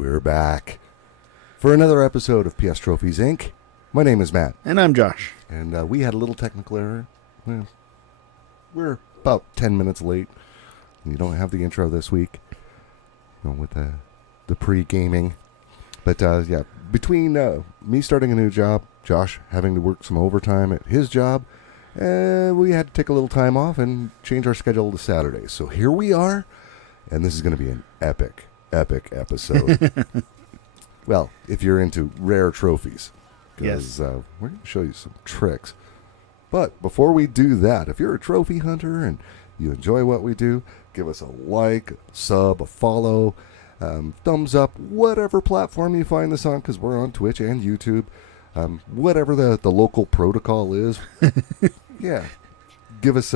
We're back for another episode of PS Trophies Inc. My name is Matt. And I'm Josh. And we had a little technical error. Well, we're about 10 minutes late. You don't have the intro this week, with the pre-gaming. But yeah, between me starting a new job, Josh having to work some overtime at his job, we had to take a little time off and change our schedule to Saturdays. So here we are, and this is going to be an epic episode. Well, if you're into rare trophies, because Yes. we're going to show you some tricks. But before we do that, if you're a trophy hunter and you enjoy what we do, give us a like, a sub, a follow, thumbs up, whatever platform you find this on, because we're on Twitch and YouTube. Whatever the local protocol is, yeah, give us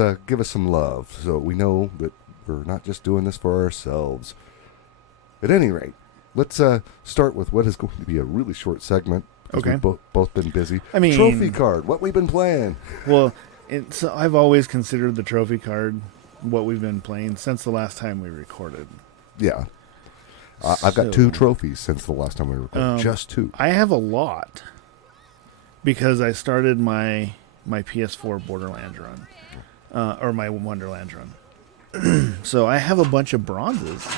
some love so we know that we're not just doing this for ourselves. At any rate, let's start with what is going to be a really short segment. Okay. We've both been busy. I mean, trophy card. What we've been playing. Well, I've always considered the trophy card what we've been playing since the last time we recorded. Yeah, I've got 2 trophies since the last time we recorded. Just 2. I have a lot because I started my PS4 Borderlands run, or my Wonderlands run. So I have a bunch of bronzes,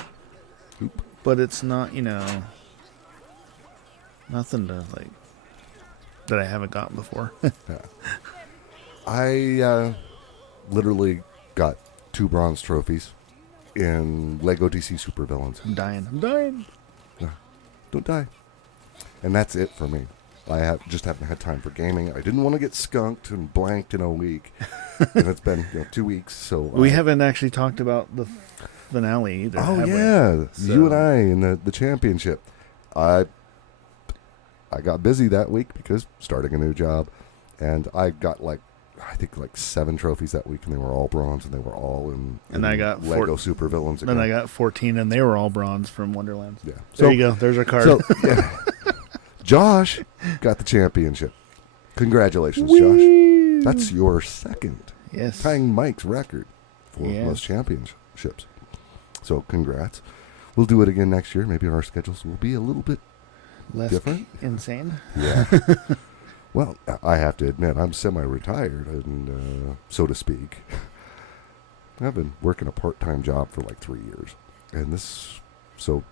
but it's not, nothing to like that I haven't gotten before. Yeah. I literally got 2 bronze trophies in Lego DC Super Villains. I'm dying. Don't die. And that's it for me. I just haven't had time for gaming. I didn't want to get skunked and blanked in a week. And it's been 2 weeks. So We haven't actually talked about the finale either. Oh, have we? yeah. So- You and I in the championship. I got busy that week because starting a new job. And I got I think 7 trophies that week, and they were all bronze, and they were all in And I got Lego Super Villains. Then I got 14, and they were all bronze from Wonderlands. Yeah. There you go. There's our card. So, yeah. Josh got the championship. Congratulations, Whee! Josh. That's your second, Yes. tying Mike's record for Yes. most championships. So, congrats. We'll do it again next year. Maybe our schedules will be a little bit Less different. insane. Yeah. Well, I have to admit, I'm semi-retired, and so to speak. I've been working a part-time job for 3 years, and so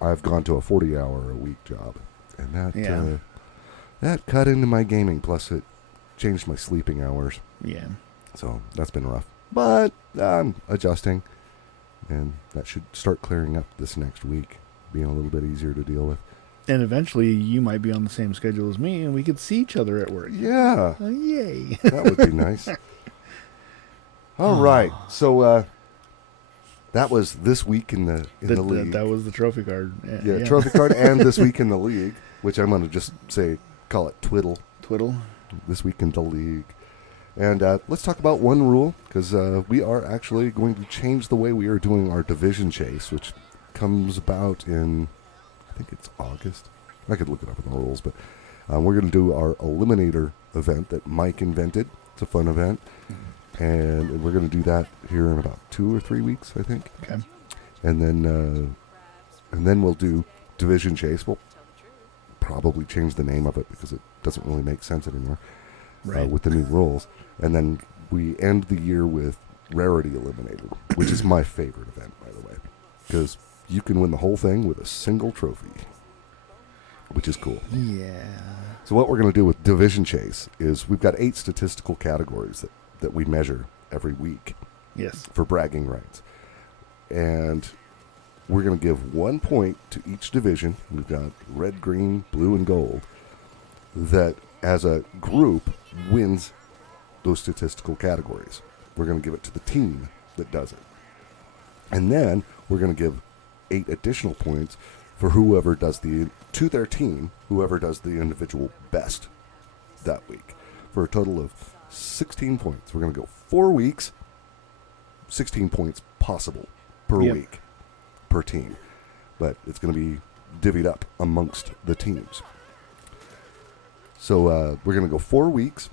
I've gone to a 40-hour-a-week job, and that cut into my gaming. Plus, it changed my sleeping hours, Yeah. so that's been rough. But I'm adjusting, and that should start clearing up this next week, being a little bit easier to deal with. And eventually, you might be on the same schedule as me, and we could see each other at work. Yeah. Yay. That would be nice. All right. So that was this week in the league. That was the trophy card. Yeah, trophy card, and this week in the league, which I'm going to just call it Twiddle. Twiddle. This week in the league. And let's talk about one rule, because we are actually going to change the way we are doing our division chase, which comes about in, I think it's August. I could look it up in the rules, but we're going to do our Eliminator event that Mike invented. It's a fun event. And we're going to do that here in about 2 or 3 weeks, I think. Okay. And then we'll do Division Chase. We'll probably change the name of it because it doesn't really make sense anymore with the new rules. And then we end the year with Rarity Eliminator, which is my favorite event, by the way, because you can win the whole thing with a single trophy, which is cool. Yeah. So what we're going to do with Division Chase is we've got 8 statistical categories that we measure every week. Yes. For bragging rights. And we're going to give 1 point to each division. We've got red, green, blue, and gold. That, as a group, wins those statistical categories. We're going to give it to the team that does it. And then we're going to give 8 additional points for whoever does to their team, whoever does the individual best that week, for a total of 16 points. We're going to go 4 weeks, 16 points possible per week, per team. But it's going to be divvied up amongst the teams. So we're going to go 4 weeks,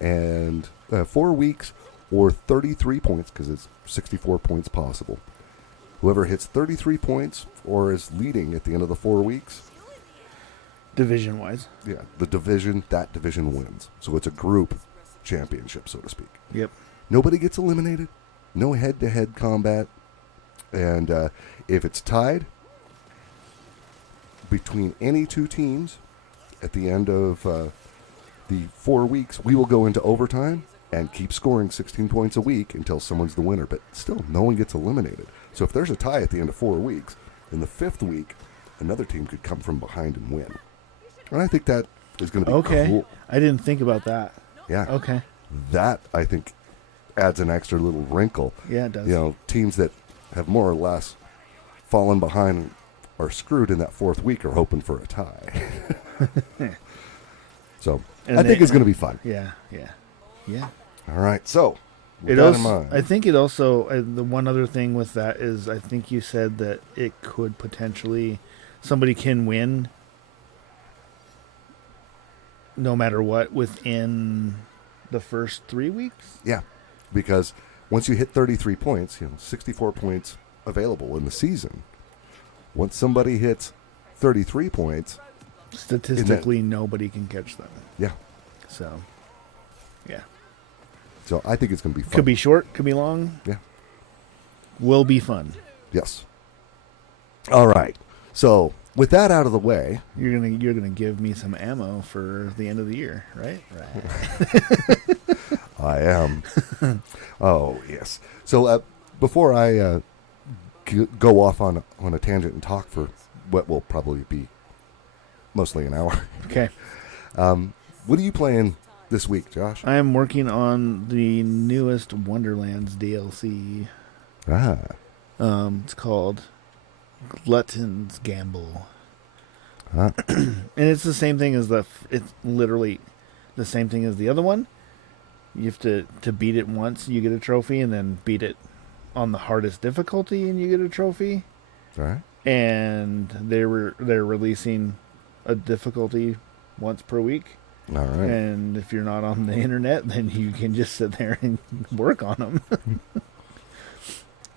and 4 weeks or 33 points, because it's 64 points possible. Whoever hits 33 points or is leading at the end of the 4 weeks, Division-wise. yeah, that division wins. So it's a group championship, so to speak. Yep. Nobody gets eliminated. No head-to-head combat. And if it's tied between any two teams at the end of the 4 weeks, we will go into overtime and keep scoring 16 points a week until someone's the winner. But still, no one gets eliminated. So if there's a tie at the end of 4 weeks, in the 5th week, another team could come from behind and win. And I think that is going to be cool. I didn't think about that. Yeah. Okay. That, I think, adds an extra little wrinkle. Yeah, it does. You know, teams that have more or less fallen behind and are screwed in that 4th week are hoping for a tie. So, And I think they- it's going to be fun. Yeah. All right, so, with It that in also, mind. I think it also, the one other thing with that is I think you said that it could potentially, somebody can win no matter what within the first 3 weeks. Yeah, because once you hit 33 points, 64 points available in the season. Once somebody hits 33 points, Statistically, nobody can catch them. yeah. So, yeah. So I think it's going to be fun. Could be short, could be long. Yeah. Will be fun. Yes. All right. So with that out of the way, You're gonna give me some ammo for the end of the year, right? Right. I am. Oh, yes. So before I go off on a tangent and talk for what will probably be mostly an hour, Okay. what are you playing this week, Josh? I am working on the newest Wonderlands DLC. Ah, It's called Glutton's Gamble, ah. and it's the same thing as it's literally the same thing as the other one. You have to beat it once, you get a trophy, and then beat it on the hardest difficulty, and you get a trophy. All right. And they're releasing a difficulty once per week. All right. And if you're not on the internet, then you can just sit there and work on them,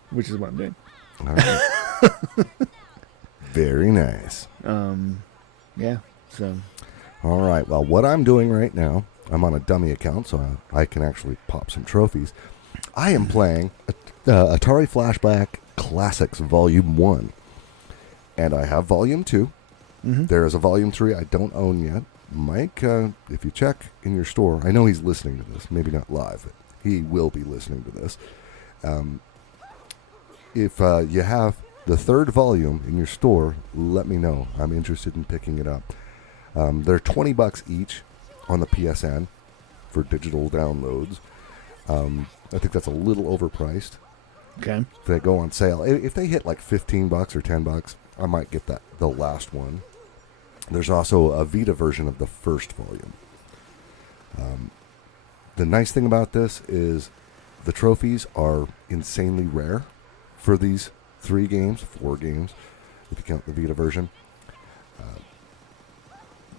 which is what I'm doing. All right. Very nice. Yeah. So All right. Well, what I'm doing right now, I'm on a dummy account, so I can actually pop some trophies. I am playing Atari Flashback Classics Volume 1. And I have Volume 2. mm-hmm. There is a Volume 3 I don't own yet. Mike, if you check in your store, I know he's listening to this, maybe not live, but he will be listening to this. If you have the 3rd volume in your store, let me know. I'm interested in picking it up. They're $20 each on the PSN for digital downloads. I think that's a little overpriced. Okay. If they go on sale, if they hit like $15 or $10, I might get the last one. There's also a Vita version of the 1st volume. The nice thing about this is the trophies are insanely rare for these 4 games, if you count the Vita version.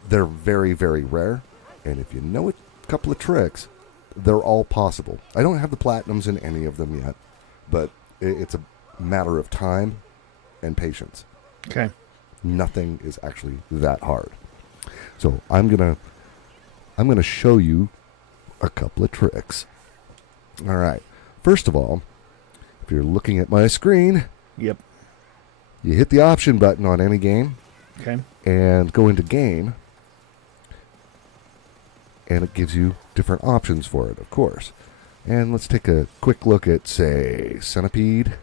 They're very, very rare, and if you know a couple of tricks, they're all possible. I don't have the platinums in any of them yet, but it's a matter of time and patience. Okay. Nothing is actually that hard. So I'm gonna show you a couple of tricks. All right. First of all, if you're looking at my screen, Yep. you hit the option button on any game Okay. and go into game, and it gives you different options for it, of course. And let's take a quick look at, say, Centipede,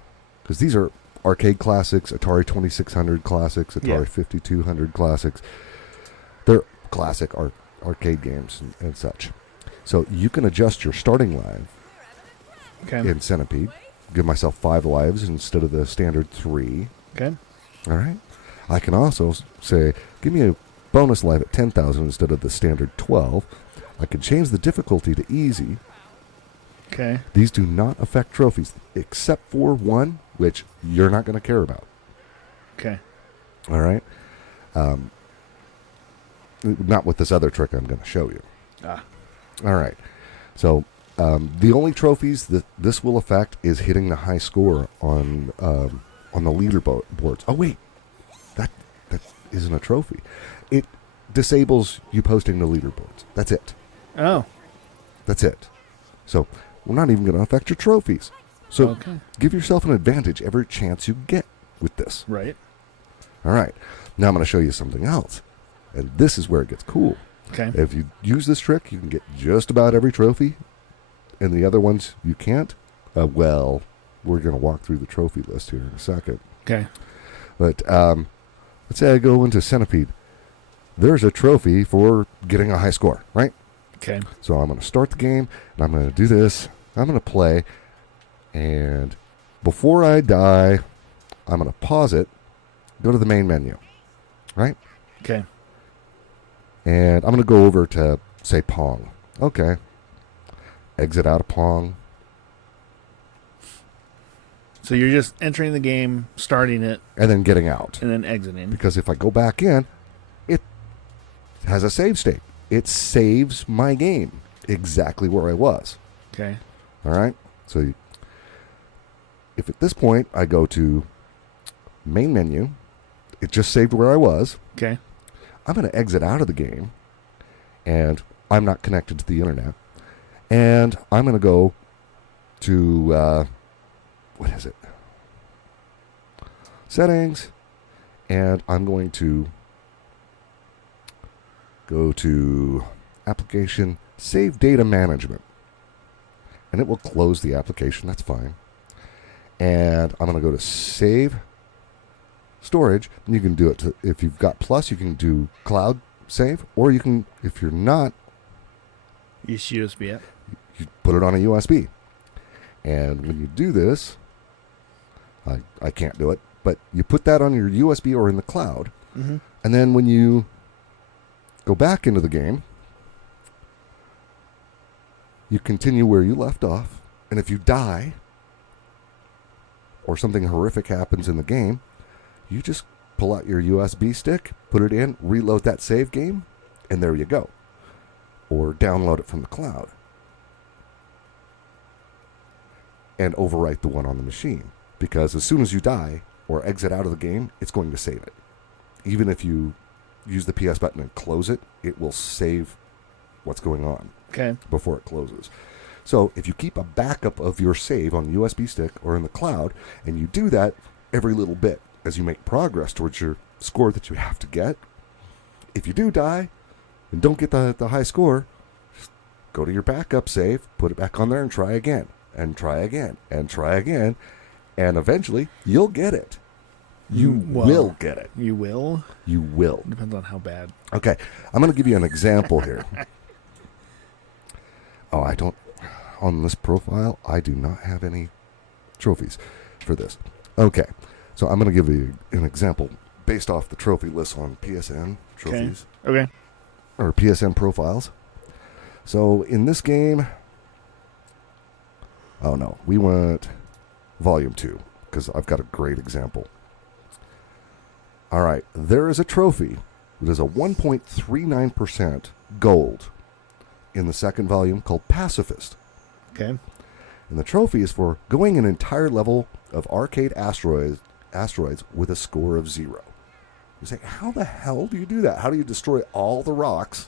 because these are arcade classics, Atari 2600 classics, Atari Yeah. 5200 classics. They're classic arcade games and such. So you can adjust your starting line Okay. in Centipede. Give myself 5 lives instead of the standard 3. Okay. All right. I can also say, give me a bonus life at 10,000 instead of the standard 12. I can change the difficulty to easy. Okay. These do not affect trophies, except for one, which you're not going to care about. Okay. All right? Not with this other trick I'm going to show you. Ah. All right. So the only trophies that this will affect is hitting the high score on on the leaderboards. Oh wait, that isn't a trophy. It disables you posting the leaderboards. That's it. Oh, That's it. So we're not even going to affect your trophies. So okay. give yourself an advantage every chance you get with this. Right. All right. Now I'm going to show you something else. And this is where it gets cool. Okay. If you use this trick, you can get just about every trophy. And the other ones you can't. Well, we're going to walk through the trophy list here in a second. Okay. But let's say I go into Centipede. There's a trophy for getting a high score, right? Okay. So I'm going to start the game, and I'm going to do this. I'm going to play, and before I die, I'm going to pause it, go to the main menu, right? Okay. And I'm going to go over to, say, Pong. Okay. Exit out of Pong. So you're just entering the game, starting it, And then getting out. and then exiting. Because if I go back in, it has a save state. It saves my game exactly where I was. Okay. All right? So if at this point I go to main menu, it just saved where I was. Okay. I'm going to exit out of the game, and I'm not connected to the internet. And I'm going to go to, what is it? Settings. And I'm going to go to application, save data management. And it will close the application. That's fine. And I'm going to go to save storage. And you can do it if you've got Plus, you can do cloud save, or you can, if you're not, Use USB app. you put it on a USB. And when you do this, I can't do it, but you put that on your USB or in the cloud. Mm-hmm. And then when you go back into the game, you continue where you left off. And if you die, or something horrific happens in the game, you just pull out your USB stick, put it in, reload that save game, and there you go. Or download it from the cloud. And overwrite the one on the machine. Because as soon as you die or exit out of the game, it's going to save it. Even if you use the PS button and close it, it will save what's going on Okay. before it closes. So if you keep a backup of your save on the USB stick or in the cloud, and you do that every little bit as you make progress towards your score that you have to get, if you do die and don't get the high score, just go to your backup save, put it back on there, and try again, and try again, and try again, and eventually you'll get it. You will get it. You will? You will. Depends on how bad. Okay, I'm going to give you an example here. On this profile, I do not have any trophies for this. Okay, so I'm going to give you an example based off the trophy list on PSN trophies. Okay. Or PSN profiles. So in this game, oh no, we went volume 2 because I've got a great example. All right, there is a trophy that is a 1.39% gold in the second volume called Pacifist. Okay. And the trophy is for going an entire level of arcade asteroids with a score of 0. You say, how the hell do you do that? How do you destroy all the rocks,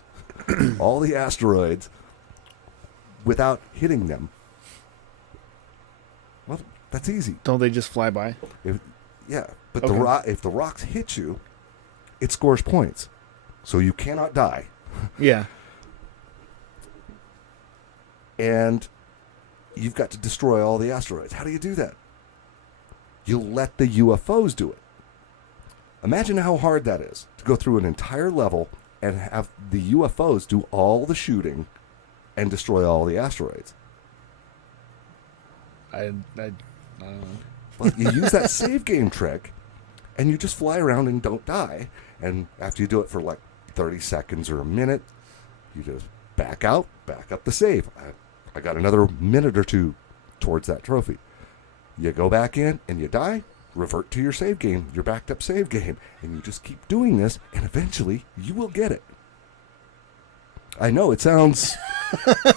all the asteroids, without hitting them? Well, that's easy. Don't they just fly by? But Okay. if the rocks hit you, it scores points. So you cannot die. Yeah. And you've got to destroy all the asteroids. How do you do that? You let the UFOs do it. Imagine how hard that is to go through an entire level and have the UFOs do all the shooting and destroy all the asteroids. I don't know. Well, you use that save game trick, and you just fly around and don't die. And after you do it for like 30 seconds or a minute, you just back out, back up the save. I got another minute or two towards that trophy. You go back in and you die, revert to your save game, your backed up save game, and you just keep doing this, and eventually you will get it. I know it sounds.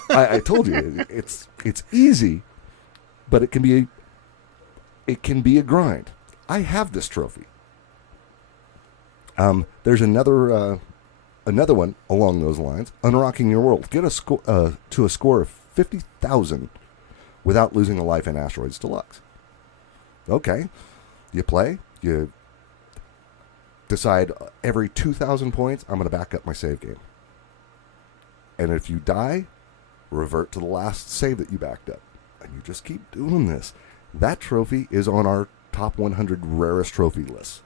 I told you it's easy, but it can be a grind. I have this trophy. There's another one along those lines. Unrocking your world. Get to a score of 50,000 without losing a life in Asteroids Deluxe. Okay, you play. You decide every 2,000 points, I'm going to back up my save game. And if you die, revert to the last save that you backed up. And you just keep doing this. That trophy is on our top 100 rarest trophy list.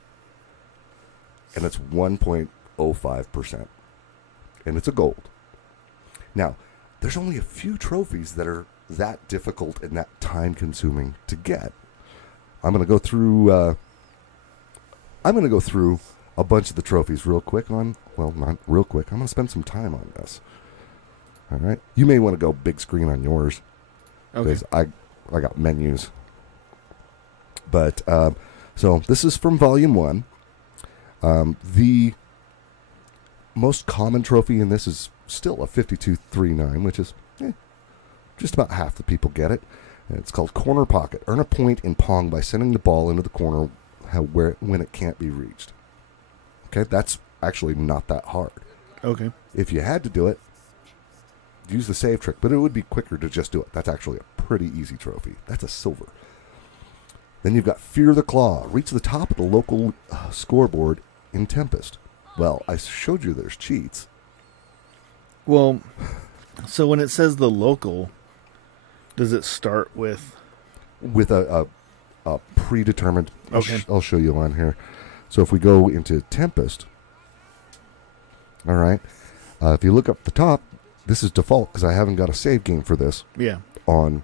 And it's 1.05%. And it's a gold. Now, there's only a few trophies that are that difficult and that time-consuming to get. I'm going to go through a bunch of the trophies real quick not real quick. I'm going to spend some time on this. All right? You may want to go big screen on yours. Okay. Because I got menus. But, so this is from Volume 1. The most common trophy in this is still a 5239, which is just about half the people get it. And it's called Corner Pocket. Earn a point in Pong by sending the ball into the corner when it can't be reached. Okay, that's actually not that hard. Okay. If you had to do it, use the save trick, but it would be quicker to just do it. That's actually a pretty easy trophy. That's a silver. Then you've got Fear the Claw. Reach the top of the local scoreboard in Tempest. Well, I showed you there's cheats. Well, so when it says the local, does it start with a predetermined... Okay. I'll show you on here. So if we go into Tempest, all right, if you look up the top, this is default because I haven't got a save game for this. Yeah. On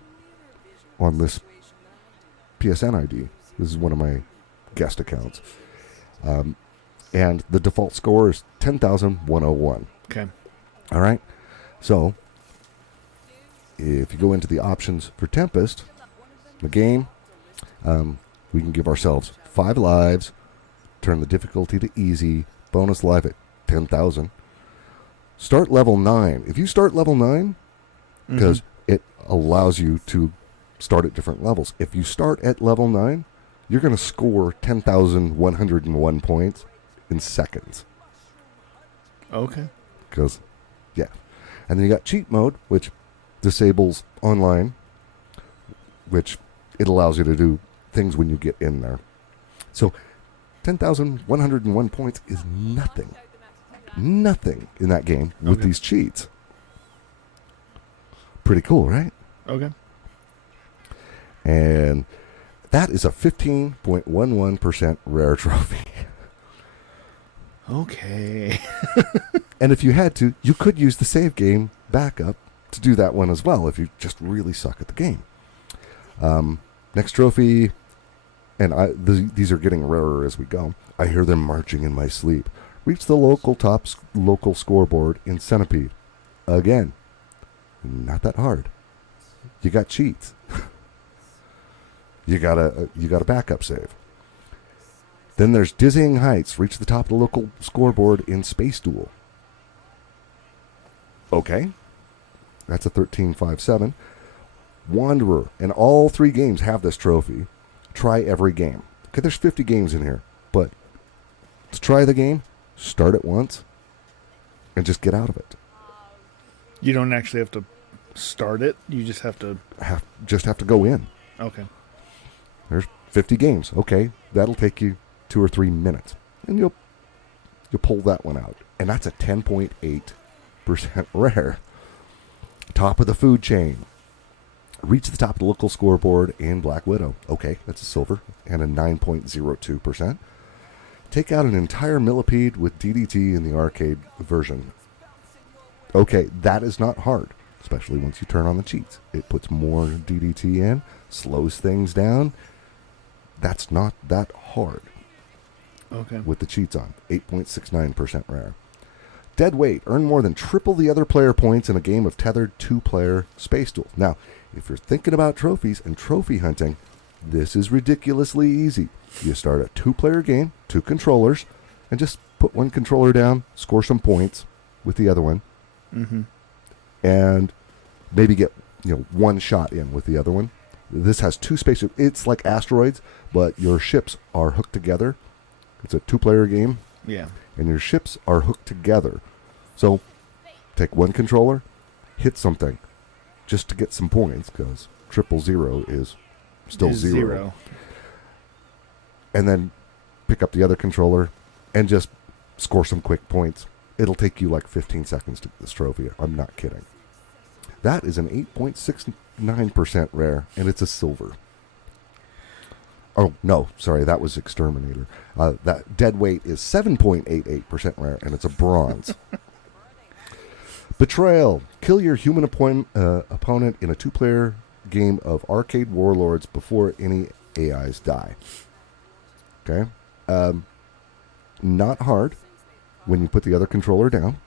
this PSN ID. This is one of my guest accounts. And the default score is 10,101. Okay. All right. So if you go into the options for Tempest, the game, we can give ourselves 5 lives, turn the difficulty to easy, bonus life at 10,000. Start level 9. If you start level 9, because it allows you to start at different levels. If you start at level 9, you're going to score 10,101 points in seconds. Okay. Because, yeah. And then you got cheat mode, which disables online, which it allows you to do things when you get in there. So 10,101 points is nothing. Nothing in that game with these cheats. Pretty cool, right? Okay. And that is a 15.11% rare trophy. Okay. And if you had to, you could use the save game backup to do that one as well if you just really suck at the game. Next trophy, and these are getting rarer as we go. I hear them marching in my sleep. Reach the local scoreboard in Centipede. Again, not that hard. You got cheats. You got a backup save. Then there's Dizzying Heights. Reach the top of the local scoreboard in Space Duel. Okay. That's a 1357. Wanderer. And all 3 games have this trophy. Try every game. Okay, there's 50 games in here. But to try the game, start it once and just get out of it. You don't actually have to start it. You just have to... Have to go in. Okay. There's 50 games. Okay, that'll take you 2 or 3 minutes. And you'll pull that one out. And that's a 10.8% rare. Top of the food chain. Reach the top of the local scoreboard in Black Widow. Okay, that's a silver and a 9.02%. Take out an entire millipede with DDT in the arcade version. Okay, that is not hard, especially once you turn on the cheats. It puts more DDT in, slows things down. That's not that hard. Okay. With the cheats on. 8.69% rare. Dead weight. Earn more than triple the other player points in a game of tethered 2-player Space Duel. Now, if you're thinking about trophies and trophy hunting, this is ridiculously easy. You start a 2-player game, 2 controllers, and just put one controller down, score some points with the other one, and maybe get 1 shot in with the other one. This has two spaceships. It's like Asteroids, but your ships are hooked together. It's a 2-player game, Yeah. and your ships are hooked together. So take one controller, hit something, just to get some points, because 000 is still Is zero. And then pick up the other controller and just score some quick points. It'll take you like 15 seconds to get this trophy. I'm not kidding. That is an 8.69% rare, and it's a silver. Oh, no, sorry, that was Exterminator. That dead weight is 7.88% rare, and it's a bronze. Betrayal. Kill your human opponent in a 2-player game of Arcade Warlords before any AIs die. Okay? Not hard when you put the other controller down.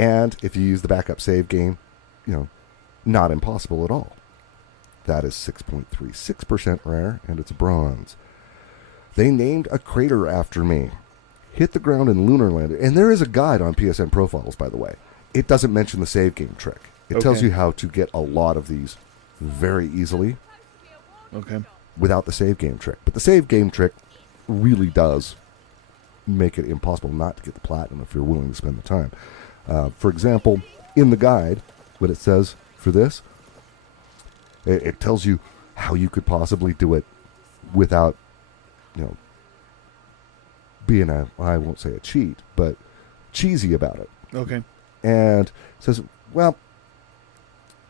And if you use the backup save game, not impossible at all. That is 6.36% rare, and it's bronze. They named a crater after me. Hit the ground in Lunar Lander. And there is a guide on PSN Profiles, by the way. It doesn't mention the save game trick. It tells you how to get a lot of these very easily Okay. without the save game trick. But the save game trick really does make it impossible not to get the platinum if you're willing to spend the time. For example, in the guide, what it says for this, it tells you how you could possibly do it without, being I won't say a cheat, but cheesy about it. Okay. And it says, well,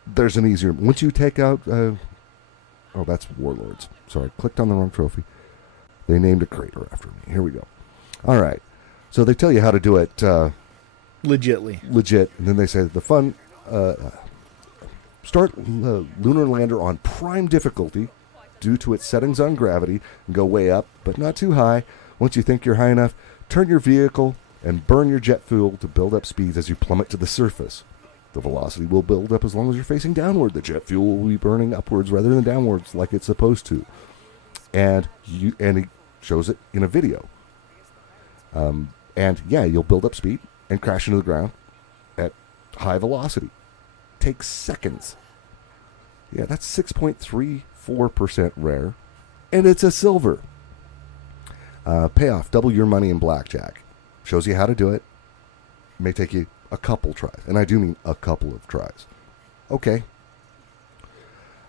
there's an easier, once you take out, that's Warlords. Sorry, clicked on the wrong trophy. They named a crater after me. Here we go. All right. So they tell you how to do it Legitly. legit, and then they say the fun, start Lunar Lander on prime difficulty due to its settings on gravity and go way up, but not too high. Once you think you're high enough, turn your vehicle and burn your jet fuel to build up speeds as you plummet to the surface. The velocity will build up as long as you're facing downward. The jet fuel will be burning upwards rather than downwards like it's supposed to. And he shows it in a video. You'll build up speed and crash into the ground at high velocity. Takes seconds. Yeah, that's 6.34% rare. And it's a silver. Payoff, double your money in blackjack. Shows you how to do it. May take you a couple tries. And I do mean a couple of tries. Okay.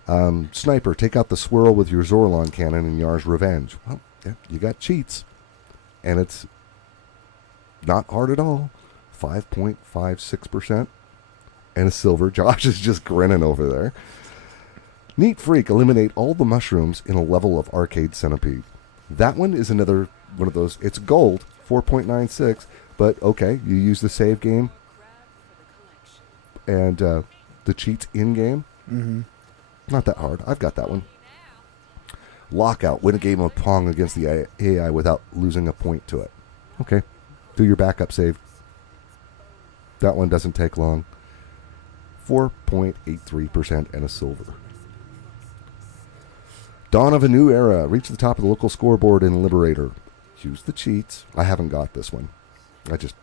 Sniper, take out the swirl with your Zorlon cannon in Yar's Revenge. Well, yeah, you got cheats. And it's not hard at all. 5.56%. And a silver. Josh is just grinning over there. Neat Freak, eliminate all the mushrooms in a level of Arcade Centipede. That one is another one of those. It's gold, 4.96, but okay, you use the save game and the cheats in-game. Mm-hmm. Not that hard. I've got that one. Lockout, win a game of Pong against the AI without losing a point to it. Okay, do your backup save. That one doesn't take long. 4.83% and a silver. Dawn of a New Era. Reach the top of the local scoreboard in Liberator. Use the cheats. I haven't got this one. I just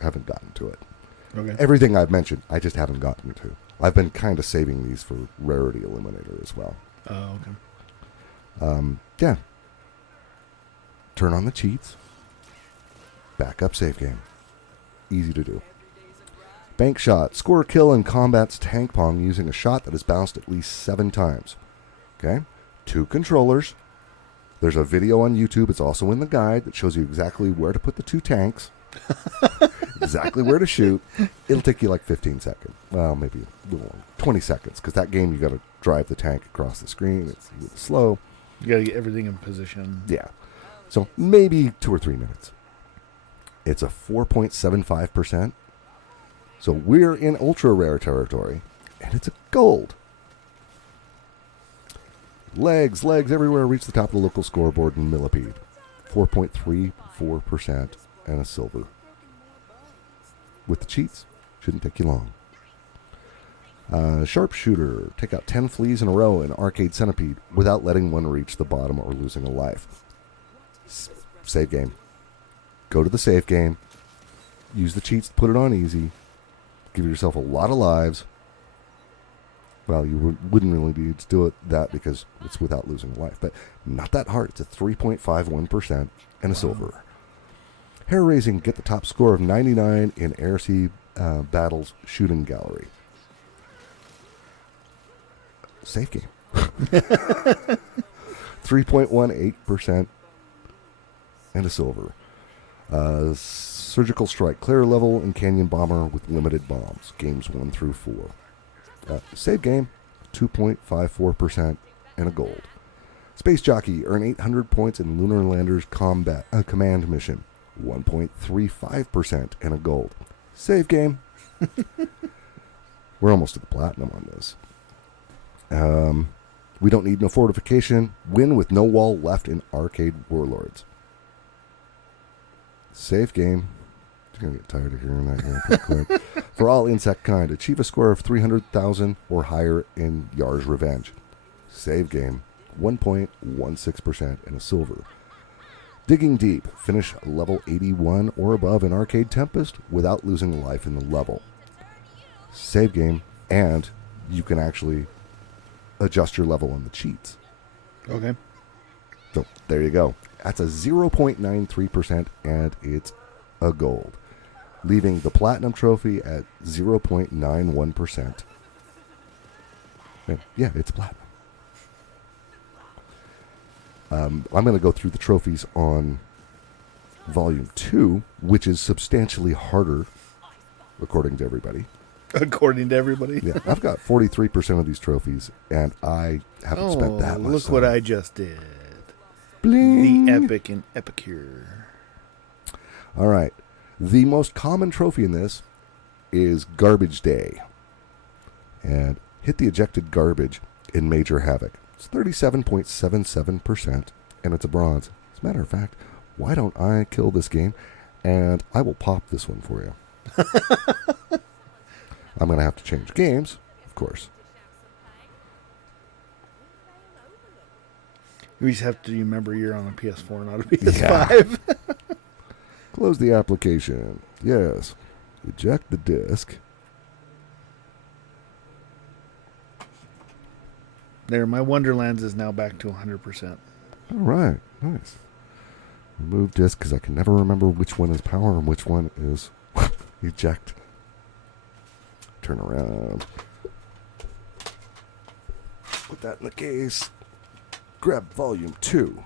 haven't gotten to it. Okay. Everything I've mentioned, I just haven't gotten to. I've been kind of saving these for Rarity Eliminator as well. Oh, okay. Yeah. Turn on the cheats. Backup save game. Easy to do. Bank shot. Score a kill in combat's tank pong using a shot that is bounced at least 7 times. Okay? 2 controllers. There's a video on YouTube. It's also in the guide that shows you exactly where to put the 2 tanks. Exactly where to shoot. It'll take you like 15 seconds. Well, maybe a little longer. 20 seconds. Because that game, you got to drive the tank across the screen. It's a little slow. You got to get everything in position. Yeah. So maybe 2 or 3 minutes. It's a 4.75%. So we're in ultra rare territory. And it's a gold. Legs everywhere. Reach the top of the local scoreboard in Millipede. 4.34% and a silver. With the cheats, shouldn't take you long. Sharpshooter. Take out 10 fleas in a row in Arcade Centipede without letting one reach the bottom or losing a life. Save game. Go to the save game. Use the cheats to put it on easy. Give yourself a lot of lives. Well, you wouldn't really need to do that because it's without losing a life, but not that hard. It's a 3.51% and a silver. Hair raising, get the top score of 99 in Air-Sea Battles Shooting Gallery. Safe game. 3.18% and a silver. Surgical Strike, clear level, and Canyon Bomber with limited bombs. Games 1 through 4. Save game, 2.54% and a gold. Space Jockey, earn 800 points in Lunar Lander's command mission. 1.35% and a gold. Save game. We're almost to the platinum on this. We don't need no fortification. Win with no wall left in Arcade Warlords. Save game. You're going to get tired of hearing that here pretty quick. For all insect kind, achieve a score of 300,000 or higher in Yar's Revenge. Save game. 1.16% and a silver. Digging Deep. Finish level 81 or above in Arcade Tempest without losing a life in the level. Save game. And you can actually adjust your level on the cheats. Okay. So there you go. That's a 0.93% and it's a gold, leaving the platinum trophy at 0.91%. And yeah, it's platinum. I'm going to go through the trophies on Volume 2, which is substantially harder, according to everybody. According to everybody. Yeah, I've got 43% of these trophies, and I haven't spent that much look time. what I just did. Bling! The Epic and Epicure. All right. The most common trophy in this is Garbage Day. And hit the ejected garbage in Major Havoc. It's 37.77%, and it's a bronze. As a matter of fact, why don't I kill this game, and I will pop this one for you. I'm going to have to change games, of course. You just have to remember you're on a PS4, not a PS5. Yeah. Close the application. Yes. Eject the disk. There, my Wonderlands is now back to 100%. All right. Nice. Remove disk because I can never remember which one is power and which one is eject. Turn around. Put that in the case. Grab Volume 2.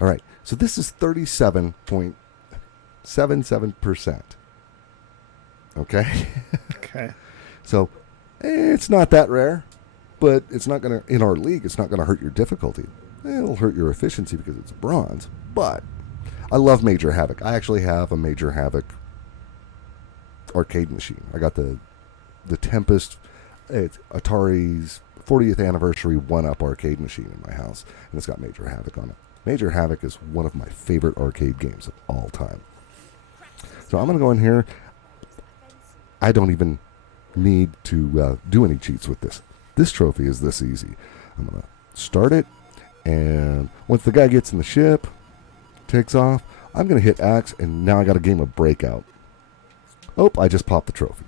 All right. So this is 37.77%. Okay? Okay. So it's not that rare, but it's not going to, in our league, it's not going to hurt your difficulty. It'll hurt your efficiency because it's bronze, but I love Major Havoc. I actually have a Major Havoc arcade machine. I got the Tempest. It's Atari's 40th anniversary 1-up arcade machine in my house, and it's got Major Havoc on it. Major Havoc is one of my favorite arcade games of all time. So I'm going to go in here. I don't even need to do any cheats with this. This trophy is this easy. I'm going to start it, and once the guy gets in the ship, takes off, I'm going to hit X, and now I got a game of Breakout. Oh, I just popped the trophy.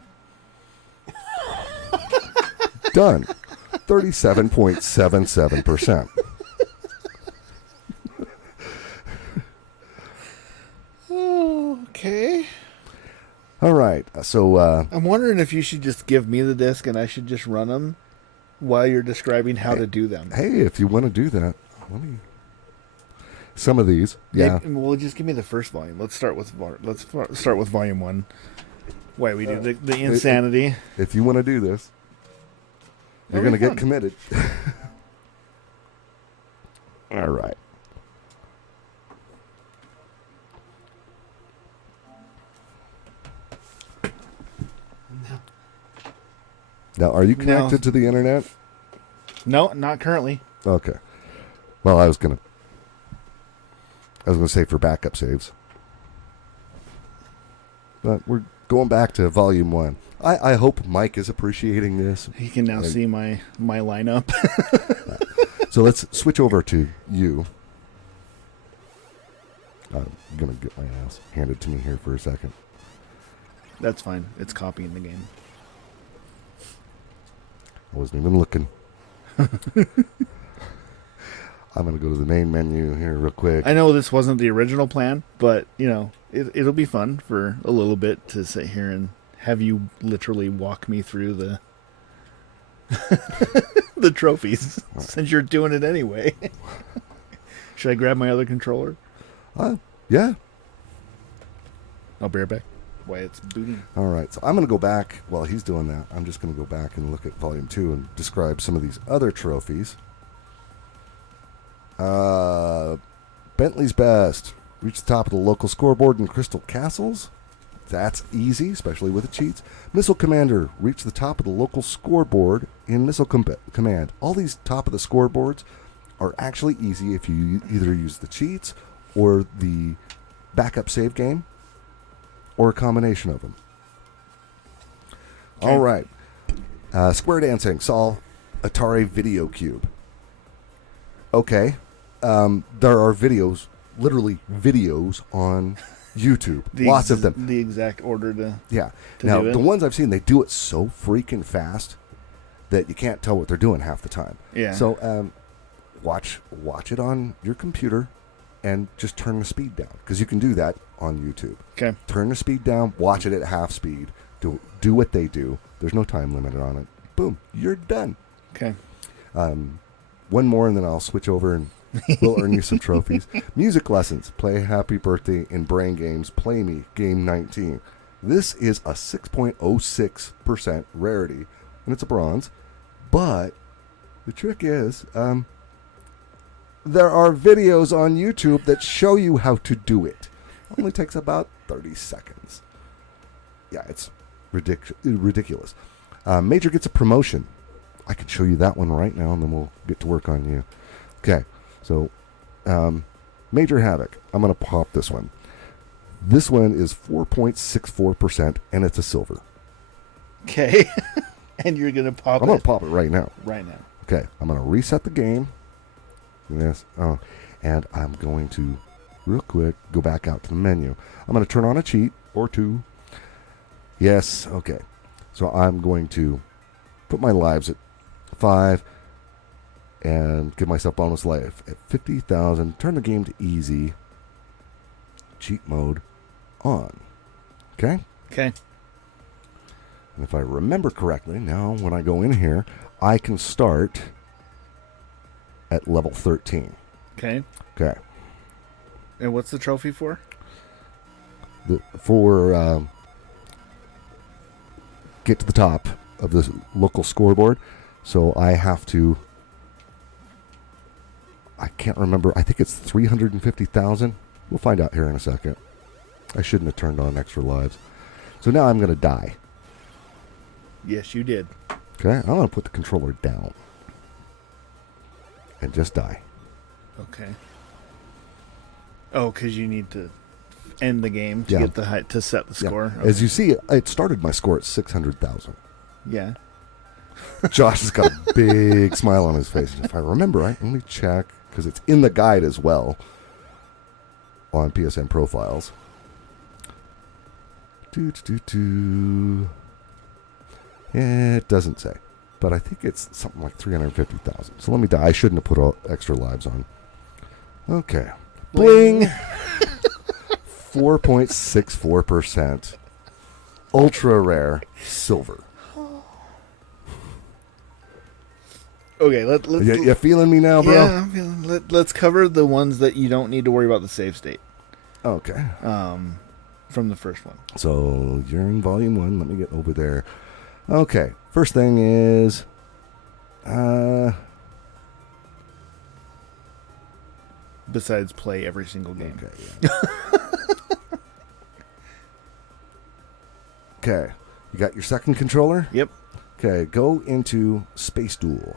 Done. 37.77%. Okay. All right. So I'm wondering if you should just give me the disc and I should just run them while you're describing how to do them. hey, if you want to do that, let me. Some of these, yeah. Well, just give me the first volume. Let's start with volume 1. Why we do the insanity? If you want to do this, you're going to get committed. All right. Now, are you connected to the internet? No, not currently. Okay. Well, I was gonna say for backup saves, but we're going back to Volume 1. I hope Mike is appreciating this. He can now see my lineup. So let's switch over to you. I'm gonna get my ass handed to me here for a second. That's fine. It's copying the game. I wasn't even looking. I'm going to go to the main menu here real quick. I know this wasn't the original plan, but, you know, it'll be fun for a little bit to sit here and have you literally walk me through the the trophies, since you're doing it anyway. Should I grab my other controller? Yeah. I'll be right back. Why it's booting. All right. So I'm going to go back. While he's doing that, I'm just going to go back and look at Volume 2 and describe some of these other trophies. Bentley's Best. Reach the top of the local scoreboard in Crystal Castles. That's easy, especially with the cheats. Missile Commander. Reach the top of the local scoreboard in Missile Command. All these top of the scoreboards are actually easy if you either use the cheats or the backup save game, or a combination of them. Okay. All right. Square Dancing. Solve Atari Video Cube. Okay. There are videos, literally videos on YouTube. Lots of them. The exact order to Yeah. to Now, do it. the ones I've seen, they do it so freaking fast that you can't tell what they're doing half the time. Yeah. So watch it on your computer and just turn the speed down, because you can do that on YouTube. Okay. Turn the speed down, watch it at half speed, do what they do. There's no time limit on it. Boom, you're done. Okay. One more and then I'll switch over and we'll earn you some trophies. Music lessons. Play Happy Birthday in Brain Games. Play Me, Game 19. This is a 6.06% rarity, and it's a bronze. But the trick is, there are videos on YouTube that show you how to do it. It only takes about 30 seconds. Yeah, it's ridiculous. Major gets a promotion. I can show you that one right now, and then we'll get to work on you. Okay, so Major Havoc. I'm going to pop this one. This one is 4.64%, and it's a silver. Okay. And you're going to pop I'm going it to pop it right now. right now. Okay, I'm going to reset the game. Yes. Oh, and I'm going to, real quick, go back out to the menu. I'm going to turn on a cheat or two. Yes, okay. So I'm going to put my lives at 5 and give myself bonus life at 50,000. Turn the game to easy. Cheat mode on. Okay? Okay. And if I remember correctly, now when I go in here, I can start at level 13. Okay. Okay. And what's the trophy for? Get to the top of the local scoreboard. So I have to, I can't remember, I think it's 350,000. We'll find out here in a second. I shouldn't have turned on extra lives. So now I'm going to die. Yes, you did. Okay, I'm going to put the controller down and just die. Okay. Oh, because you need to end the game to Yeah. get the height to set the Yeah. score. As you see, it started my score at 600,000. Yeah. Josh has got a big smile on his face. If I remember right, let me check, because it's in the guide as well on PSN profiles. Yeah, it doesn't say, but I think it's something like 350,000. So let me die. I shouldn't have put all extra lives on. Okay. Bling! 4.64%. Ultra rare silver. Okay, let's You feeling me now, bro? yeah, I'm feeling, let's cover the ones that you don't need to worry about the save state Okay. from the first one. So you're in volume 1. Let me get over there. Okay. First thing is, Besides play every single game. okay. Yeah. Okay. You got your second controller? Yep. Okay. Go into Space Duel.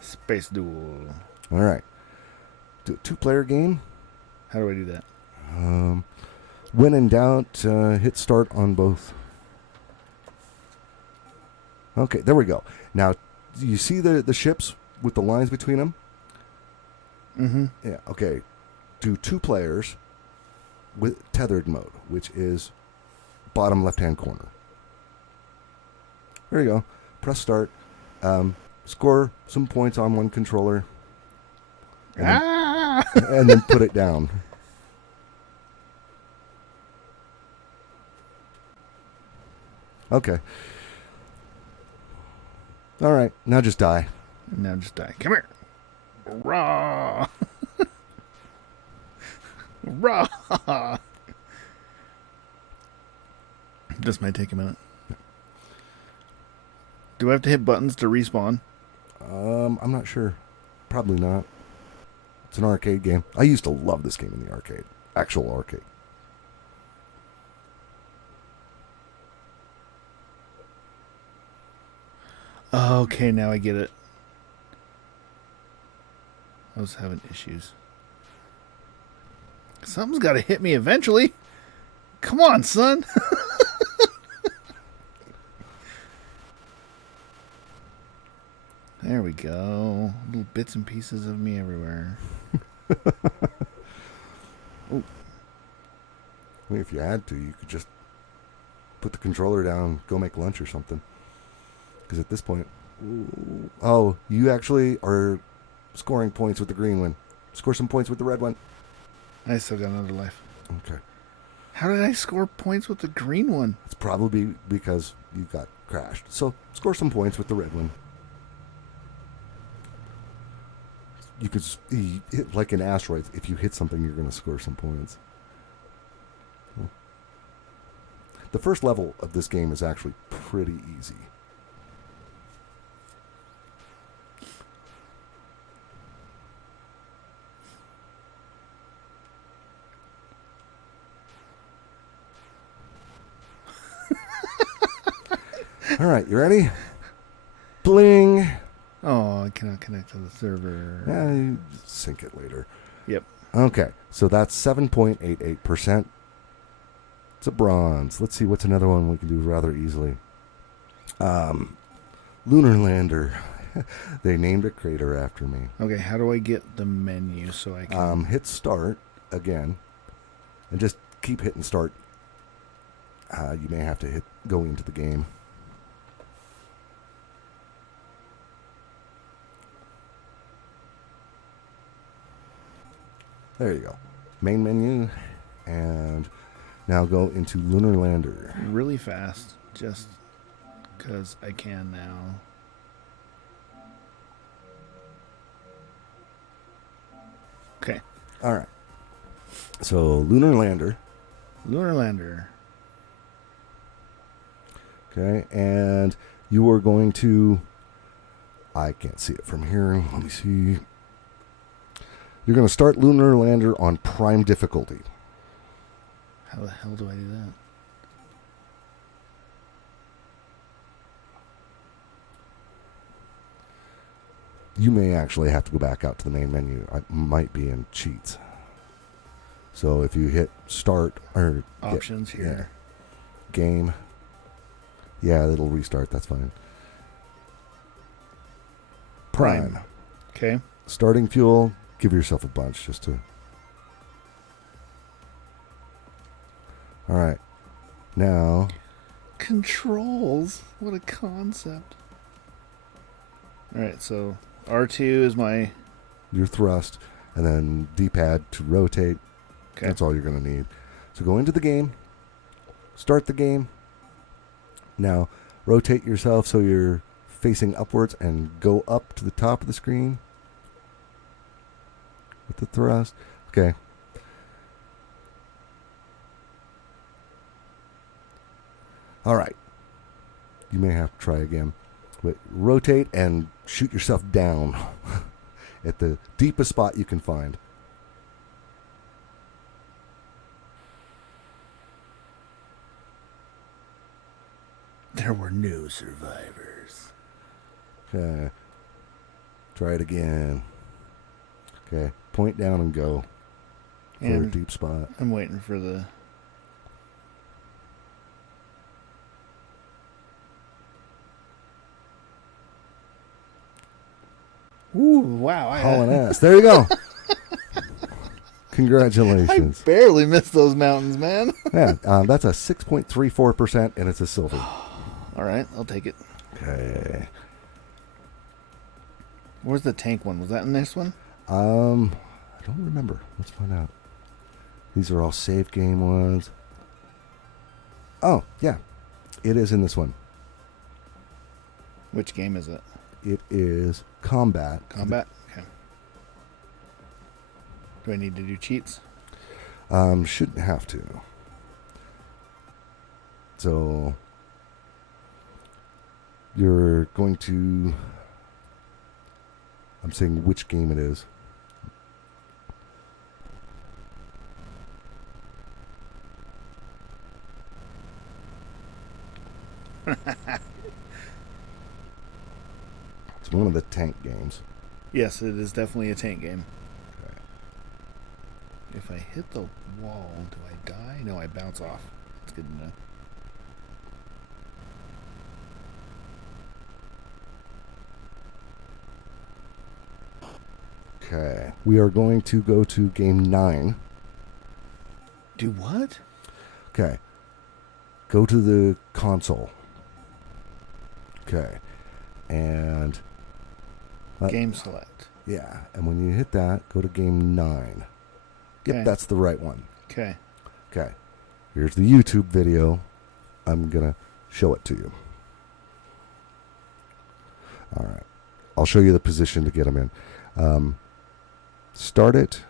Space Duel. All right. Do a 2-player game. How do I do that? When in doubt, hit start on both. Okay, there we go. Now, do you see the ships with the lines between them? Mm-hmm. Yeah, okay. Do 2 players with tethered mode, which is bottom left-hand corner. There you go. Press start. Score some points on one controller. And then put it down. Okay. All right. Now just die. Now just die. Come here. Raw. Raw. This might take a minute. Do I have to hit buttons to respawn? I'm not sure. Probably not. It's an arcade game. I used to love this game in the arcade. Actual arcade. Okay, now I get it. I was having issues. Something's got to hit me eventually. Come on, son. There we go. Little bits and pieces of me everywhere. I mean, if you had to, you could just put the controller down, go make lunch or something. Because at this point... Oh, you actually are scoring points with the green one. Score some points with the red one. I still got another life. Okay. How did I score points with the green one? It's probably because you got crashed. So score some points with the red one. You could hit like in asteroids. If you hit something, you're going to score some points. The first level of this game is actually pretty easy. All right, you ready? Bling. Oh, I cannot connect to the server. Yeah, you sync it later. Yep. Okay, so that's 7.88%. It's a bronze. Let's see what's another one we can do rather easily. Lunar Lander. They named a crater after me. Okay, how do I get the menu so I can... Hit start again, and just keep hitting start. You may have to go into the game. There you go. Main menu, and now go into Lunar Lander. Really fast, just because I can now. Okay. All right. So, Lunar Lander. Lunar Lander. Okay, and you are going to... I can't see it from here. Let me see. You're going to start Lunar Lander on prime difficulty. How the hell do I do that? You may actually have to go back out to the main menu. I might be in cheats. So if you hit start or Options here. Game. Yeah, it'll restart. That's fine. Prime. Okay. Starting fuel. Give yourself a bunch just to... All right. Now... Controls. What a concept. All right, so R2 is my... Your thrust. And then D-pad to rotate. Okay. That's all you're going to need. So go into the game. Start the game. Now, rotate yourself so you're facing upwards and go up to the top of the screen. With the thrust. Okay. All right. You may have to try again. But rotate and shoot yourself down at the deepest spot you can find. There were no survivors. Okay. Try it again. Okay. Point down and go. For a And deep spot. I'm waiting for the... Ooh, wow. Hauling ass. There you go. I Congratulations. barely missed those mountains, man. Yeah, that's a 6.34%, and it's a silver. All right, I'll take it. Okay. Where's the tank one? Was that in this one? I don't remember. Let's find out. These are all save game ones. Oh, yeah. It is in this one. Which game is it? It is Combat. Combat? Okay. Do I need to do cheats? Shouldn't have to. So you're going to... I'm saying which game it is. It's one of the tank games. Yes, it is definitely a tank game. Okay. If I hit the wall, do I die? No, I bounce off. That's good to know. Okay. We are going to go to game 9. Do what? Okay. Go to the console. Okay. And... Game select. yeah. And when you hit that, go to game 9. Yep, Okay. that's the right one. Okay. Okay. Here's the YouTube video. I'm going to show it to you. All right. I'll show you the position to get them in. Start it.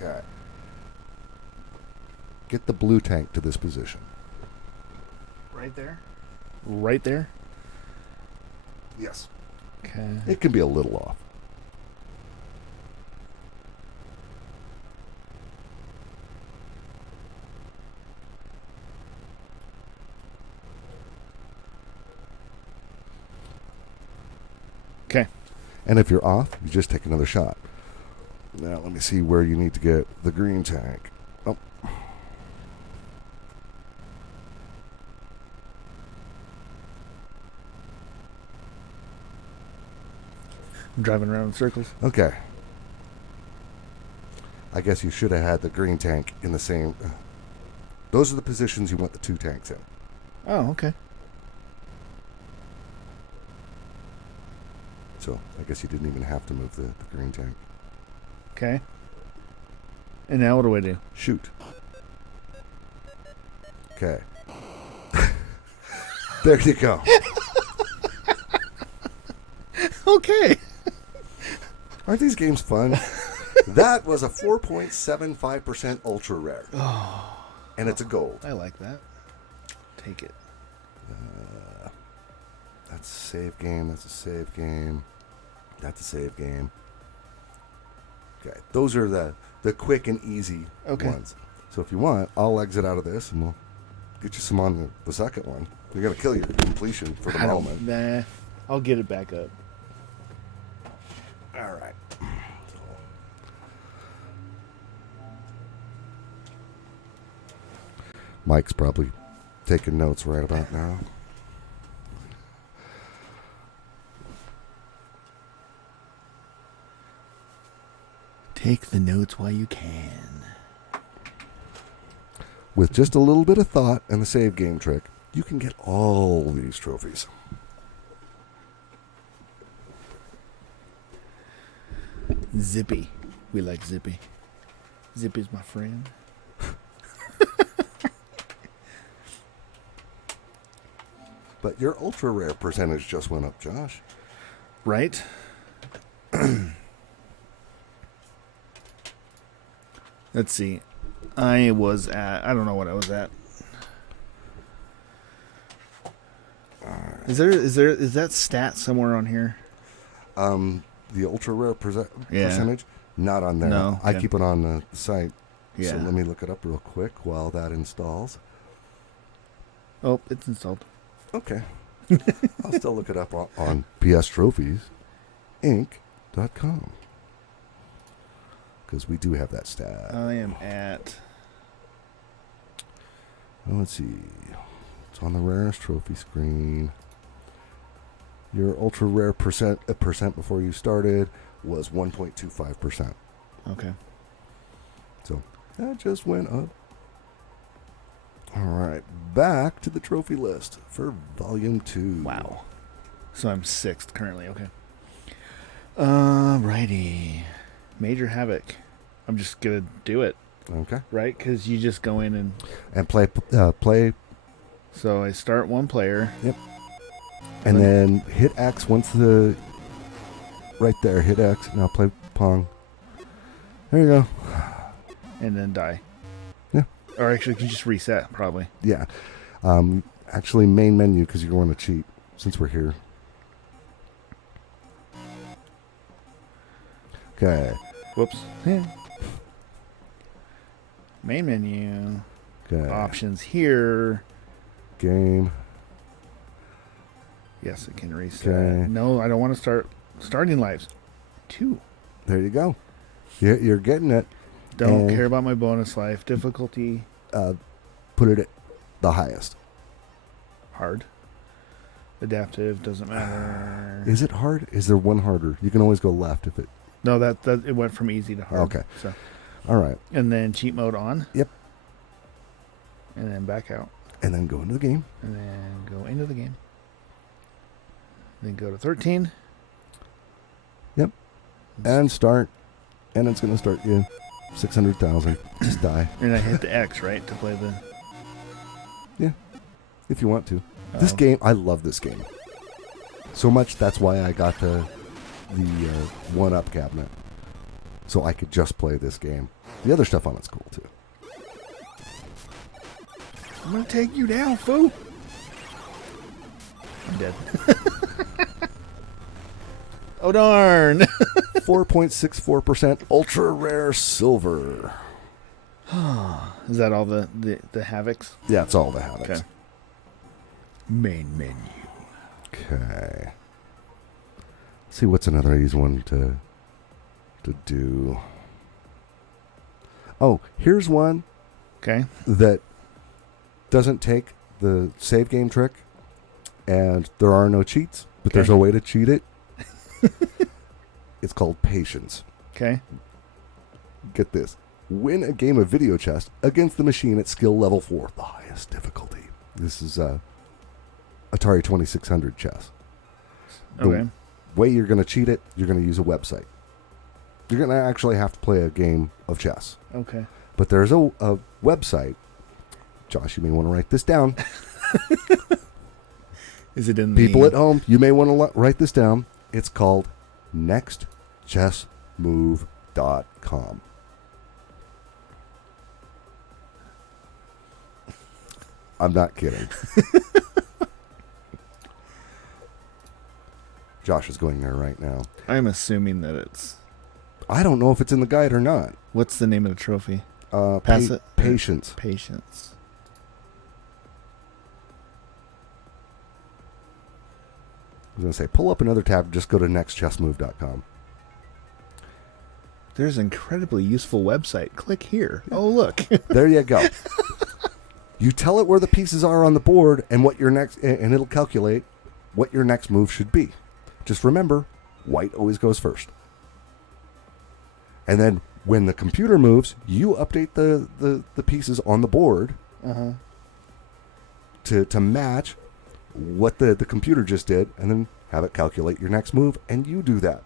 Okay. Get the blue tank to this position. Right there? Right there? Yes. Okay. It can be a little off. Okay. And if you're off, you just take another shot. Now, let me see where you need to get the green tank. Oh. I'm driving around in circles. Okay. I guess you should have had the green tank in the same... those are the positions you want the 2 tanks in. Oh, okay. So, I guess you didn't even have to move the green tank. Okay. And now what do I do? Shoot. Okay. There you go. Okay. Aren't these games fun? That was a 4.75% ultra rare. Oh, And it's a gold. I like that. Take it. That's a save game. That's a save game. That's a save game. Okay. Those are the quick and easy ones. So if you want, I'll exit out of this and we'll get you some on the second one. You're going to kill your completion for the moment. Nah. I'll get it back up. All right. Mike's probably taking notes right about now. Take the notes while you can. With just a little bit of thought and the save game trick, you can get all these trophies. Zippy. We like Zippy. Zippy's my friend. But your ultra rare percentage just went up, Josh. Right? Let's see. I don't know what I was at. Is that stat somewhere on here? The ultra rare Yeah. percentage, not on there. No, I okay. keep it on the site. Yeah. So let me look it up real quick while that installs. Oh, it's installed. Okay. I'll still look it up on pstrophies.inc.com. Because we do have that stat. I am at... Well, let's see. It's on the rarest trophy screen. Your ultra rare percent before you started was 1.25%. Okay. So that just went up. All right, back to the trophy list for Volume 2. Wow. So I'm 6th currently. Okay. Righty. Major Havoc. I'm just gonna do it, Okay. right? Because you just go in and And play, so I start one player. and then hit X once the... Right there, hit X. Now play Pong. There you go. And then die. Yeah. Or actually, you can just reset, probably. Yeah. Actually, main menu, because you're going to cheat, since we're here. Okay. Whoops. Yeah. Main menu. Okay. Options here. Game. Yes, it can reset. Okay. No, I don't want to start starting lives. 2. There you go. You're getting it. Don't And- care about my bonus life. Difficulty Put it at the highest. hard. Adaptive doesn't matter. Is it hard? Is there one harder? You can always go left if it... No, that it went from easy to hard. Okay. So, All right. and then cheat mode on. Yep. And then back out. And then go into the game. And then go into the game. Then go to 13. And start. And it's going to start you 600,000. Just die. And I hit the X, right, to play the... If you want to. This game, I love this game. So much, that's why I got the 1-up cabinet. So I could just play this game. The other stuff on it's cool, too. I'm going to take you down, fool. I'm dead. Oh, darn. 4.64% ultra rare silver. Is that all the Havocs? Yeah, it's all the habits. Okay. Main menu. Okay. Let's see what's another easy one to do. Oh, here's one Okay. that doesn't take the save game trick, and there are no cheats, but there's Okay. a way to cheat it. It's called Patience. Okay. Get this. Win a game of video chess against the machine at skill level 4, the highest difficulty. This is Atari 2600 chess. The Okay. way you're going to cheat it, you're going to use a website. You're going to actually have to play a game of chess. Okay. But there's a website. Josh, you may want to write this down. Is it in People the... at home, you may want to write this down. It's called nextchessmove.com. I'm not kidding. Josh is going there right now. I'm assuming that it's... I don't know if it's in the guide or not. What's the name of the trophy? Pass it. Patience. Patience. I was going to say, pull up another tab, just go to nextchessmove.com. There's an incredibly useful website. Click here. Oh, look. There you go. You tell it where the pieces are on the board and what your next, and it'll calculate what your next move should be. Just remember, white always goes first. And then when the computer moves, you update the pieces on the board Uh-huh. to match what the computer just did, and then have it calculate your next move, and you do that.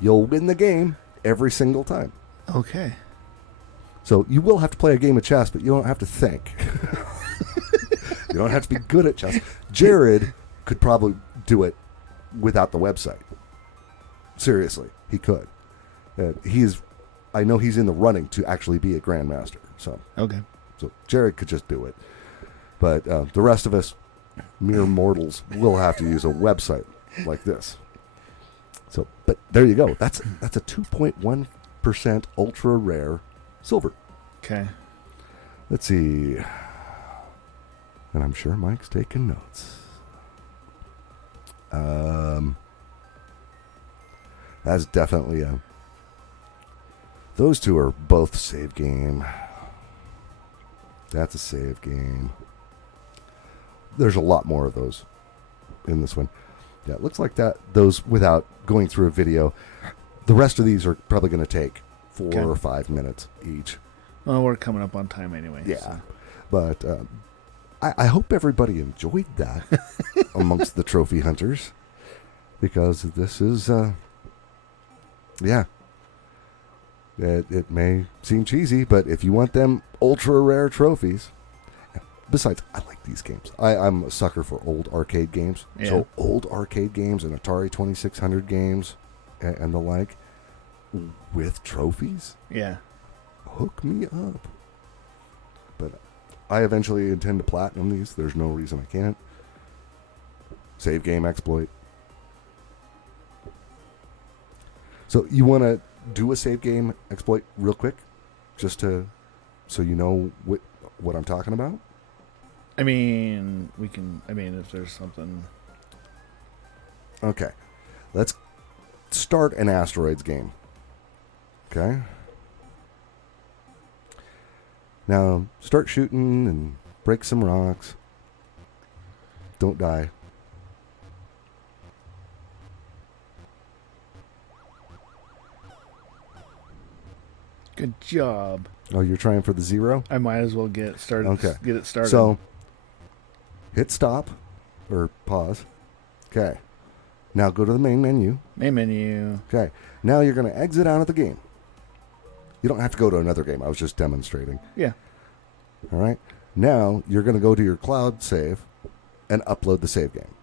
You'll win the game every single time. Okay. So you will have to play a game of chess, but you don't have to think. You don't have to be good at chess. Jared could probably do it without the website. Seriously, he could. I know he's in the running to actually be a grandmaster. So Okay. Jared could just do it. But the rest of us, mere mortals, will have to use a website like this. So, but there you go. That's a 2.1% ultra rare silver. Okay. Let's see. And I'm sure Mike's taking notes. That's definitely a... Those two are both save game. That's a save game. There's a lot more of those in this one. Yeah, it looks like that. Those, without going through a video, the rest of these are probably going to take 4 Okay. or 5 minutes each. Well, we're coming up on time anyway. Yeah. so. But I hope everybody enjoyed that amongst the trophy hunters, because this is, yeah. It may seem cheesy, but if you want them ultra rare trophies, besides, I like these games. I'm a sucker for old arcade games. Yeah. So old arcade games and Atari 2600 games and the like with trophies, Yeah. hook me up. But I eventually intend to platinum these. There's no reason I can't. Save game exploit. So you want to do a save game exploit real quick, just to so you know what I'm talking about? I mean, we can. I mean, if there's something. Okay, let's start an asteroids game. Okay. Now start shooting and break some rocks. Don't die. Good job. Oh, you're trying for the 0? I might as well get started. Okay. Get it started. So hit stop or pause. Okay. Now go to the main menu. main menu. Okay. Now you're going to exit out of the game. You don't have to go to another game. I was just demonstrating. Yeah. All right. Now you're going to go to your cloud save and upload the save game.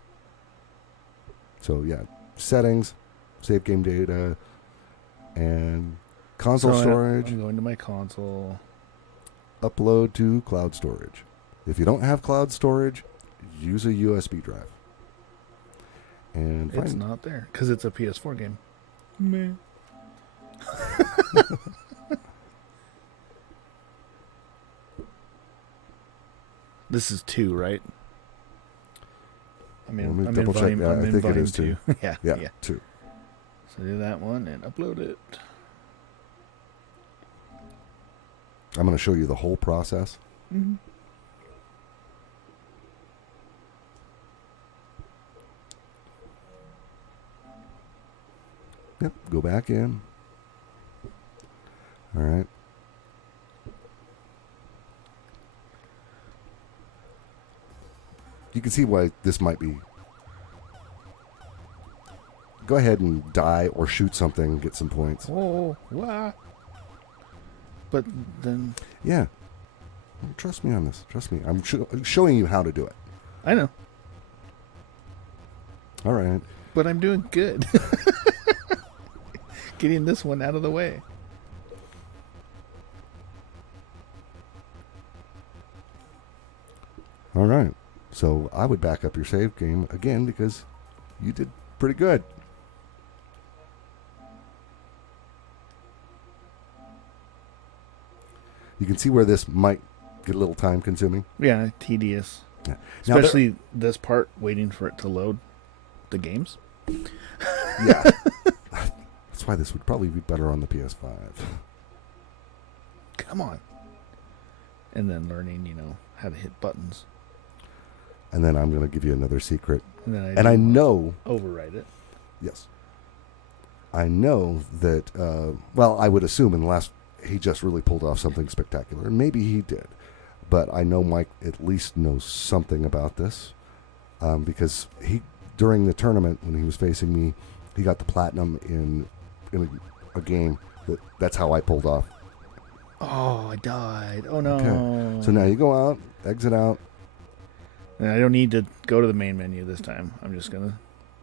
So yeah, settings, save game data, and console So storage. I'm going to my console. Upload to cloud storage. If you don't have cloud storage, use a USB drive. And It's not there because it's a PS4 game. Meh. This is 2, right? I Let me mean, I'm in double check. volume. Yeah, I'm I in think it volume is 2. 2. yeah. Yeah, 2. So do that one and upload it. I'm going to show you the whole process. Mm-hmm. Yep, go back in. All right. You can see why this might be. Go ahead and die or shoot something, get some points. Oh, wow. But then Yeah. Trust me on this. Trust me. I'm showing you how to do it. I know, All right. but I'm doing good. Getting this one out of the way. All right. So I would back up your save game again because you did pretty good. You can see where this might get a little time consuming. Yeah, tedious. Yeah. Now Especially this part, waiting for it to load the games. yeah. That's why this would probably be better on the PS5. Come on. And then learning, how to hit buttons. And then I'm going to give you another secret. And then And I know, override it. yes, I know that, I would assume he just really pulled off something spectacular. And maybe he did. But I know Mike at least knows something about this. Because during the tournament, when he was facing me, he got the platinum in a game. That's how I pulled off. Oh, I died. Oh, no. Okay. So now you go out, exit out. And I don't need to go to the main menu this time. I'm just going to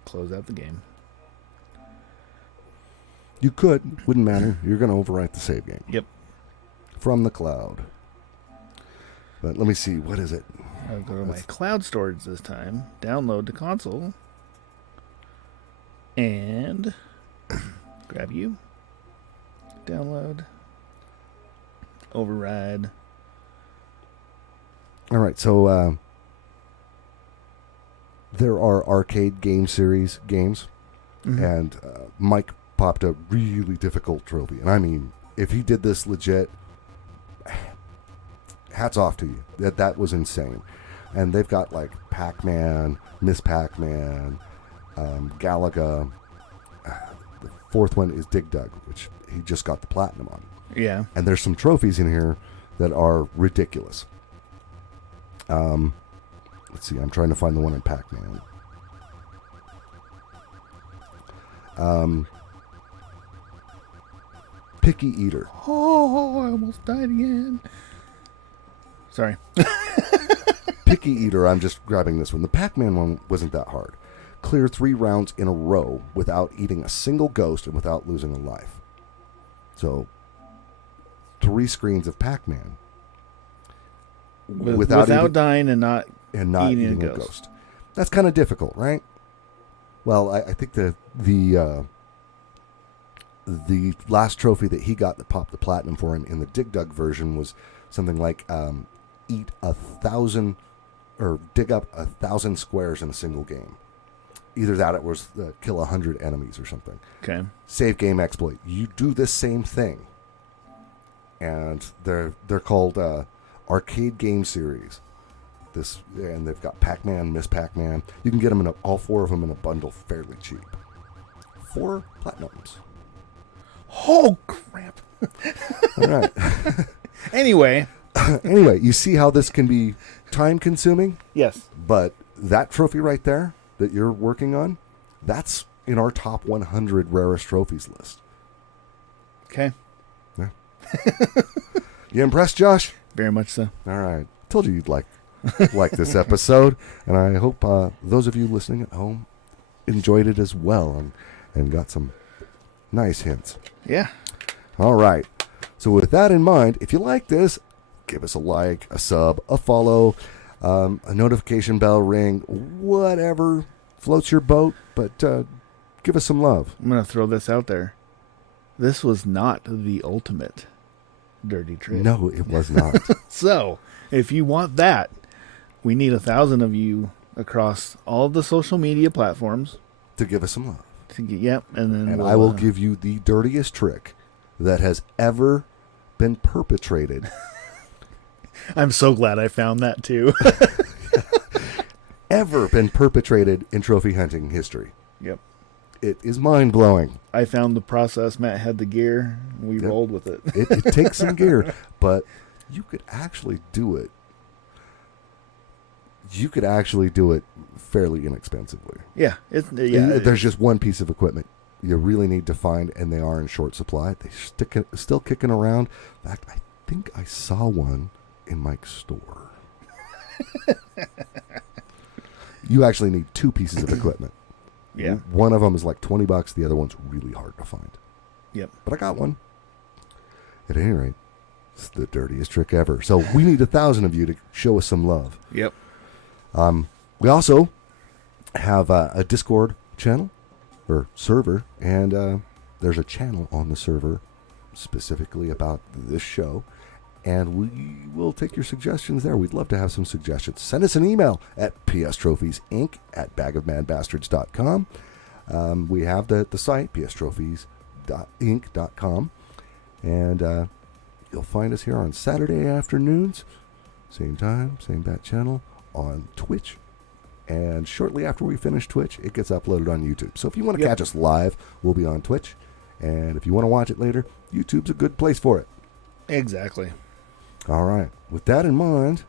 close out the game. You could, wouldn't matter. You're going to overwrite the save game. Yep. From the cloud. But let me see, what is it? I'll go to my cloud storage this time. Download to console. And grab you. Download. Override. All right, so there are arcade game series games, Mhm. and Mike popped a really difficult trophy. And I mean, if he did this legit, hats off to you. That was insane. And they've got like Pac-Man, Miss Pac-Man, Galaga. The fourth one is Dig Dug, which he just got the platinum on. Yeah. And there's some trophies in here that are ridiculous. Let's see. I'm trying to find the one in Pac-Man. Picky Eater. Oh, I almost died again. Sorry. Picky Eater, I'm just grabbing this one. The Pac-Man one wasn't that hard. Clear 3 rounds in a row without eating a single ghost and without losing a life. So, 3 screens of Pac-Man. Without dying and not eating a ghost. That's kind of difficult, right? Well, I think the last trophy that he got that popped the platinum for him in the Dig Dug version was something like eat 1,000 or dig up 1,000 squares in a single game. Either that, it was kill 100 enemies or something. Okay. Save game exploit. You do this same thing, and they're called arcade game series. And they've got Pac-Man, Miss Pac-Man. You can get them all 4 of them in a bundle fairly cheap. 4 platinums. Oh crap! All right. Anyway, you see how this can be time-consuming? yes. But that trophy right there that you're working on, that's in our top 100 rarest trophies list. Okay. Yeah. You impressed, Josh? Very much so. All right. Told you you'd like this episode, and I hope those of you listening at home enjoyed it as well and got some nice hints. Yeah. All right. So with that in mind, if you like this, give us a like, a sub, a follow, a notification bell ring, whatever floats your boat, but give us some love. I'm going to throw this out there. This was not the ultimate dirty trick. No, it was not. So, if you want that, we need 1,000 of you across all the social media platforms. To give us some love. Yep. And then I will give you the dirtiest trick that has ever been perpetrated. I'm so glad I found that too. Ever been perpetrated in trophy hunting history. Yep. It is mind-blowing. I found the process. Matt had the gear. We rolled with it. It takes some gear, but you could actually do it. You could actually do it fairly inexpensively. Yeah. There's just one piece of equipment you really need to find, and they are in short supply. They're still kicking around. In fact, I think I saw one in Mike's store. You actually need 2 pieces of equipment. Yeah. One of them is like $20. The other one's really hard to find. Yep. But I got one. At any rate, it's the dirtiest trick ever. So we need 1,000 of you to show us some love. Yep. We also have a Discord channel or server, and there's a channel on the server specifically about this show, and we will take your suggestions there. We'd love to have some suggestions. Send us an email at pstrophesinc@bagofmanbastards.com. We have the site, pstrophesinc.com, and you'll find us here on Saturday afternoons, same time, same bat channel, on Twitch. And shortly after we finish Twitch, it gets uploaded on YouTube. So if you want to catch us live, we'll be on Twitch. And if you want to watch it later, YouTube's a good place for it. Exactly. All right. With that in mind,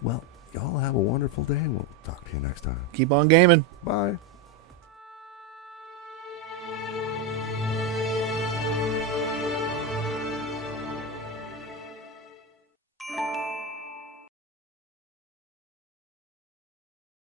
well, y'all have a wonderful day. We'll talk to you next time. Keep on gaming. Bye.